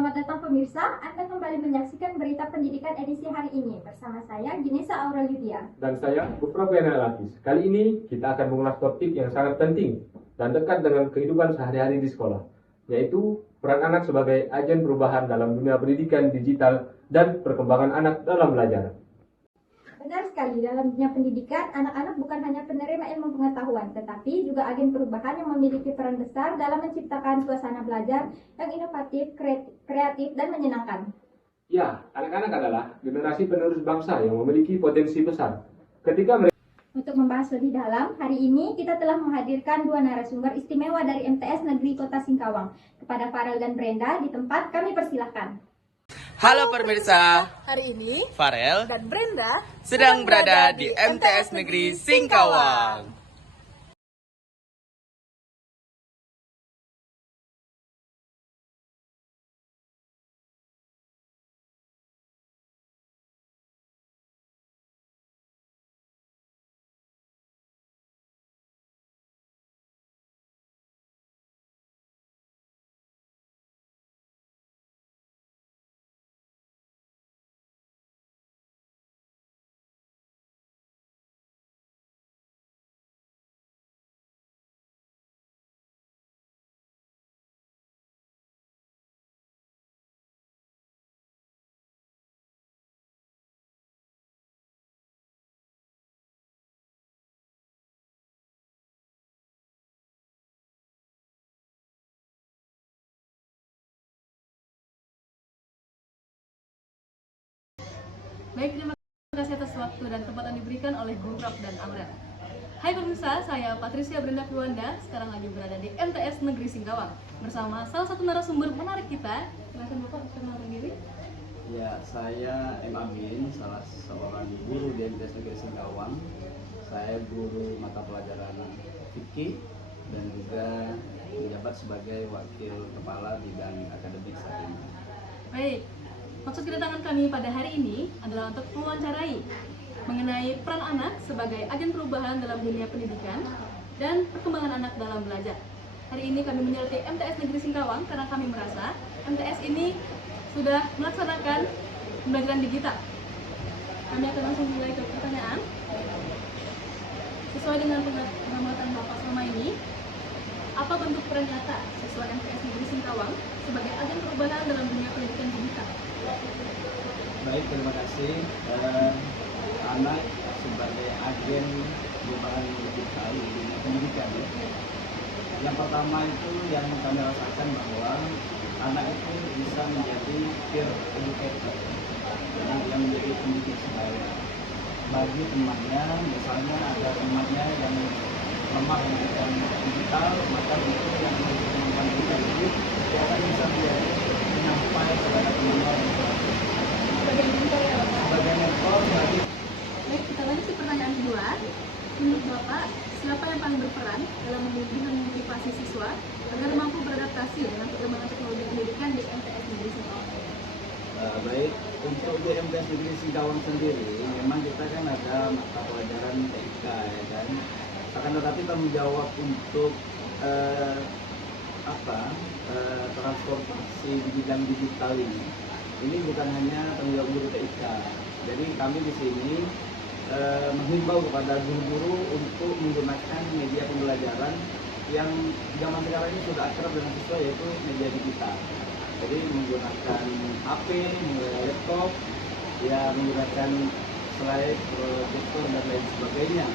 Selamat datang pemirsa, Anda kembali menyaksikan berita pendidikan edisi hari ini bersama saya Ginesa Aurelia Dan saya Gufra Latis. Kali ini kita akan mengulas topik yang sangat penting dan dekat dengan kehidupan sehari-hari di sekolah, yaitu peran anak sebagai agen perubahan dalam dunia pendidikan digital dan perkembangan anak dalam belajar. Benar sekali, dalam dunia pendidikan, anak-anak bukan hanya penerima ilmu pengetahuan, tetapi juga agen perubahan yang memiliki peran besar dalam menciptakan suasana belajar yang inovatif, kreatif, dan menyenangkan. Ya, anak-anak adalah generasi penerus bangsa yang memiliki potensi besar. Untuk membahas lebih dalam, hari ini kita telah menghadirkan dua narasumber istimewa dari MTS Negeri Kota Singkawang. Kepada Farel dan Brenda, di tempat kami persilahkan. Halo pemirsa, hari ini Farel dan Brenda sedang berada di MTS Negeri Singkawang. Baik, terima kasih atas waktu dan tempat yang diberikan oleh Gufra dan Amra. Hai pemirsa, saya Patricia Brenda Fiwanda, sekarang lagi berada di MTS Negeri Singkawang bersama salah satu narasumber menarik kita. Silakan Bapak perkenalkan diri. Ya, saya M. Amin, salah seorang guru di MTS Negeri Singkawang. Saya guru mata pelajaran fikih dan juga menjabat sebagai wakil kepala bidang akademik saat ini. Baik, maksud kedatangan kami pada hari ini adalah untuk mewawancarai mengenai peran anak sebagai agen perubahan dalam dunia pendidikan dan perkembangan anak dalam belajar. Hari ini kami menyoroti MTS Negeri Singkawang karena kami merasa MTS ini sudah melaksanakan pembelajaran digital. Kami akan langsung mulai ke pertanyaan. Sesuai dengan pengamatan Bapak selama ini, apa bentuk peran nyata siswa MTS Negeri Singkawang sebagai agen perubahan dalam dunia pendidikan digital? Baik, terima kasih. Anak sebagai agen perubahan digital di dunia pendidikan. Yang pertama itu yang kami rasakan bahwa anak itu bisa menjadi peer educator, jadi yang menjadi pendidik sebaya bagi temannya. Misalnya ada temannya yang lemah menggunakan digital, maka itu yang menggunakan digital itu dia akan bisa menjadi penyampai kepada teman-teman sebagai mentor bagi. Baik, kita lanjut ke pertanyaan kedua. Menurut Bapak, siapa yang paling berperan dalam membimbing dan memotivasi siswa agar mampu beradaptasi dengan perkembangan teknologi pendidikan di MTS Negeri Singkawang? Baik, untuk di MTS Negeri Singkawang sendiri, memang kita kan ada mata pelajaran TIK, ya kan. Akan tetapi tanggung jawab untuk transportasi di bidang digital ini bukan hanya tanggung jawab guru TIK. Jadi kami di sini menghimbau kepada guru-guru untuk menggunakan media pembelajaran yang zaman sekarang ini sudah akrab dengan siswa, yaitu media digital. Jadi menggunakan HP, menggunakan laptop, ya menggunakan slide, proyektor dan lain sebagainya,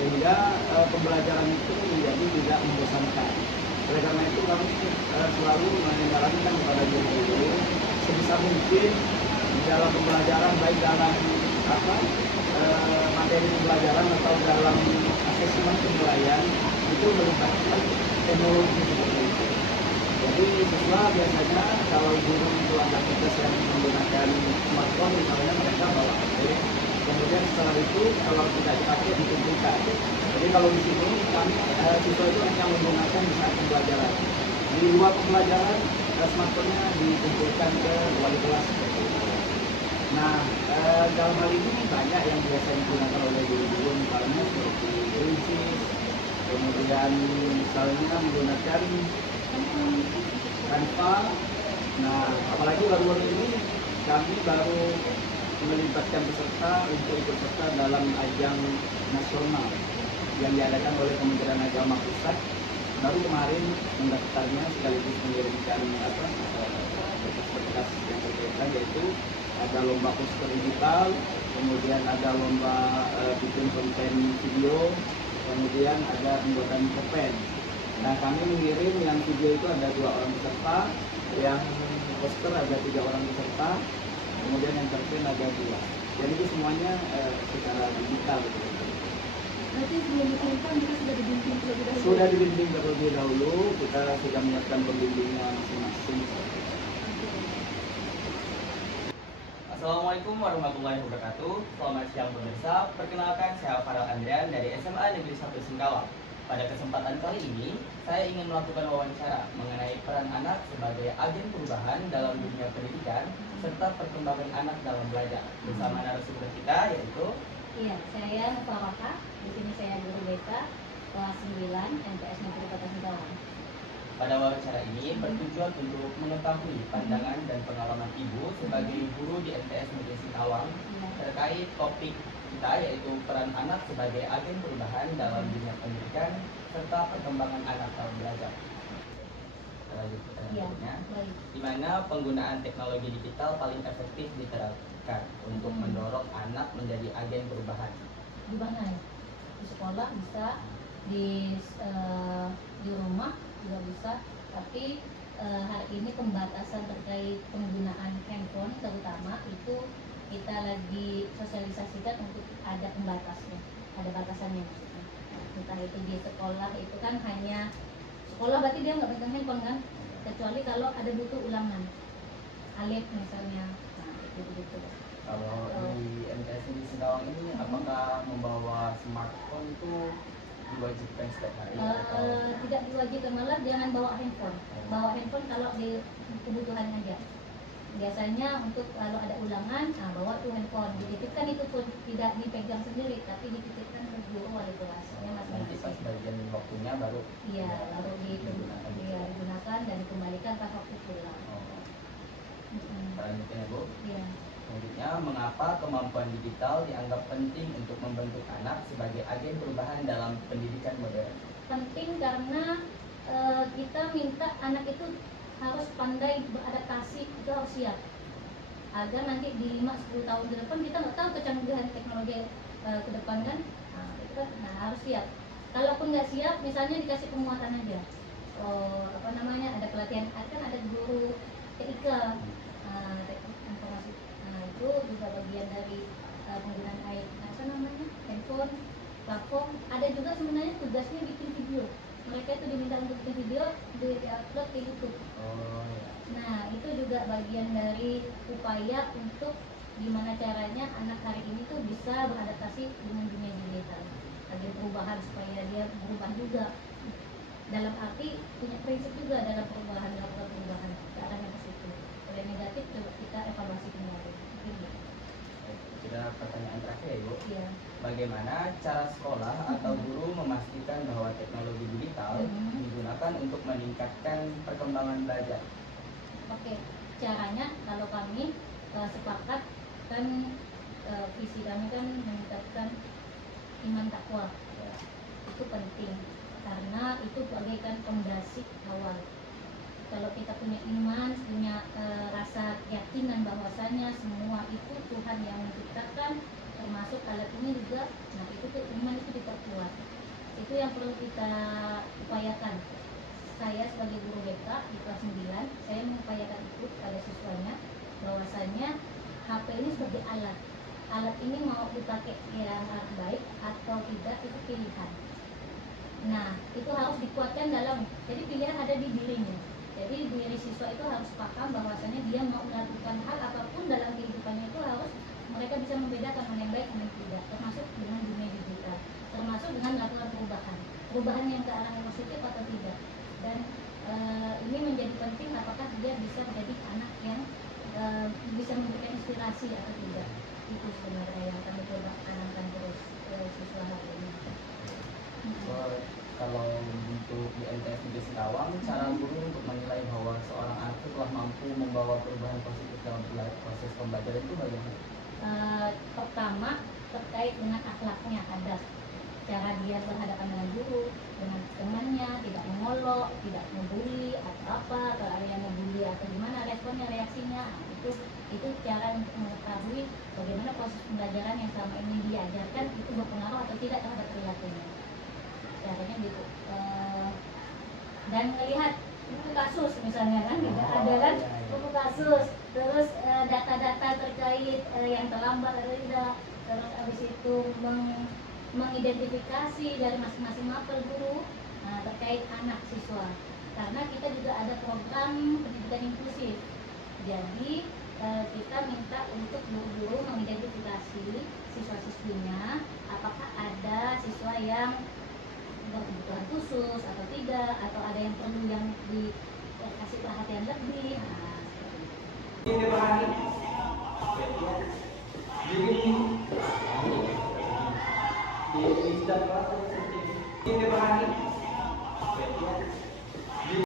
sehingga pembelajaran itu menjadi tidak membosankan. Oleh karena itu kami selalu menyarankan kepada guru-guru sebisa mungkin di dalam pembelajaran, baik dalam materi pembelajaran atau dalam asesmen penilaian, itu melibatkan teknologi seperti itu. Jadi siswa biasanya kalau guru itu ada tugas yang menggunakan smartphone, misalnya mereka bawa HP, kemudian setelah itu kalau tidak dipakai dikumpulkan. Jadi kalau di sini kami siswa itu hanya menggunakan di saat pembelajaran. Di luar pembelajaran smartphone-nya dikumpulkan ke wali kelas. Nah, dalam hal ini banyak yang biasa digunakan oleh guru-guru, misalnya seperti Grimsys, kemudian misalnya menggunakan Canva, Nah, apalagi baru-baru ini kami baru melibatkan peserta untuk ikut serta dalam ajang nasional yang diadakan oleh Kementerian Agama Pusat. Baru kemarin mendaftarnya sekaligus mengirimkan berkas-berkas yang berkaitan, yaitu ada lomba poster digital, kemudian ada lomba bikin konten video, kemudian ada pembuatan cerpen. Nah, kami mengirim yang video itu ada 2 orang peserta, yang poster ada 3 orang peserta, kemudian yang cerpen ada 2. Jadi itu semuanya secara digital. Berarti sebelum dikirimkan kita sudah dibimbing terlebih dahulu. Sudah dibimbing terlebih dahulu, kita sudah menyiapkan pembimbingnya masing-masing. Assalamualaikum warahmatullahi wabarakatuh. Selamat siang pemirsa. Perkenalkan, saya Farel Andrian dari SMA Negeri 1 Singkawang. Pada kesempatan kali ini, saya ingin melakukan wawancara mengenai peran anak sebagai agen perubahan dalam dunia pendidikan serta perkembangan anak dalam belajar. Bersama narasumber kita yaitu Iya, saya Nufawaka. Di sini saya guru BK kelas 9 MTS Negeri Kota Singkawang. pada wawancara ini bertujuan untuk mengetahui pandangan dan pengalaman Ibu sebagai guru di MTS Negeri Singkawang terkait topik kita yaitu peran anak sebagai agen perubahan dalam dunia pendidikan serta perkembangan anak dalam belajar. Kita lanjut ke pertanyaan Iya, berikutnya. baik. Di mana penggunaan teknologi digital paling efektif diterapkan untuk mendorong anak menjadi agen perubahan? Di mana ya? Di sekolah bisa, di rumah juga bisa, tapi hari ini pembatasan terkait penggunaan handphone terutama itu kita lagi sosialisasikan untuk ada pembatasnya, ada batasannya maksudnya. Entah itu di sekolah itu kan hanya sekolah berarti dia nggak pegang handphone kan, kecuali kalau ada butuh ulangan, alif misalnya, nah itu begitu. Kalau di MTS di Singkawang ini apakah membawa smartphone itu diwajibkan setiap hari atau Tidak diwajibkan, malah jangan bawa handphone. Bawa handphone kalau di kebutuhan aja. Biasanya untuk kalau ada ulangan, nah bawa tuh handphone. Dititipkan itu pun tidak dipegang sendiri, tapi dititipkan ke guru wali kelasnya nanti pas masing-masing. bagian waktunya baru Iya, baru digunakan. digunakan dan dikembalikan pas waktu pulang. Oh, Mm-mm. selanjutnya Bu. Iya. Selanjutnya, mengapa kemampuan digital dianggap penting untuk membentuk anak sebagai agen perubahan dalam pendidikan modern? Penting karena kita minta anak itu harus pandai beradaptasi, itu harus siap agar nanti di 5-10 tahun ke depan kita nggak tahu kecanggihan teknologi ke depan kan, nah, itu kan harus siap. Kalaupun nggak siap, misalnya dikasih penguatan aja, ada pelatihan, kan ada guru TIK, teknik informasi, nah itu juga bagian dari penggunaan handphone, platform. Ada juga sebenarnya tugasnya bikin video, mereka itu diminta untuk bikin video, di-upload ke YouTube. Oh ya. Nah, itu juga bagian dari upaya untuk gimana caranya anak hari ini tuh bisa beradaptasi dengan dunia digital, agen perubahan supaya dia berubah juga. Dalam arti punya prinsip juga dalam perubahan, melakukan perubahan ke arah yang positif. Kalau yang negatif coba kita evaluasi kembali. Sudah pertanyaan terakhir ya Bu. Iya. Bagaimana cara sekolah atau guru memastikan bahwa teknologi digital digunakan untuk meningkatkan perkembangan belajar? Oke, caranya kalau kami sepakat kan visi kami kan meningkatkan iman takwa. Itu penting karena itu bagaikan fondasi awal. Kalau kita punya iman, punya rasa keyakinan bahwasanya semua itu Tuhan yang menciptakan, termasuk alat ini juga, nah itu tuh iman itu diperkuat. Itu yang perlu kita upayakan. Saya sebagai guru BK di kelas 9, saya mengupayakan itu pada siswanya bahwasanya HP ini sebagai alat. Alat ini mau dipakai yang baik atau tidak itu pilihan. Nah, itu harus dikuatkan dalam. Jadi pilihan ada di dirinya. Jadi diri siswa itu harus paham bahwasanya dia mau melakukan hal apapun dalam kehidupannya itu harus mereka bisa membedakan mana yang baik mana yang tidak, termasuk dengan dunia digital, termasuk dengan melakukan perubahan yang ke arah yang positif atau tidak. Dan ini menjadi penting apakah dia bisa menjadi anak yang bisa memberikan inspirasi atau tidak. Itu sebenarnya yang kami coba tanamkan terus siswa hari ini. Kalau untuk di MTS Negeri Singkawang, cara guru untuk menilai bahwa seorang anak itu telah mampu membawa perubahan positif dalam proses pembelajaran itu bagaimana? Pertama terkait dengan akhlaknya, adab, cara dia berhadapan dengan guru, dengan temannya, tidak mengolok, tidak membuli atau apa, kalau ada yang membuli atau gimana responnya, reaksinya. Itu cara untuk mengetahui bagaimana proses pembelajaran yang selama ini diajarkan itu berpengaruh atau tidak terhadap perilakunya. Caranya gitu. Dan melihat buku kasus misalnya kan, ada kan buku kasus, terus data-data terkait yang terlambat atau tidak, terus habis itu mengidentifikasi dari masing-masing mapel guru terkait anak siswa, karena kita juga ada program pendidikan inklusif. Jadi kita minta untuk guru-guru mengidentifikasi siswa-siswinya, apakah ada siswa yang berkebutuhan khusus atau tidak, atau ada yang perlu yang dikasih perhatian lebih. Ini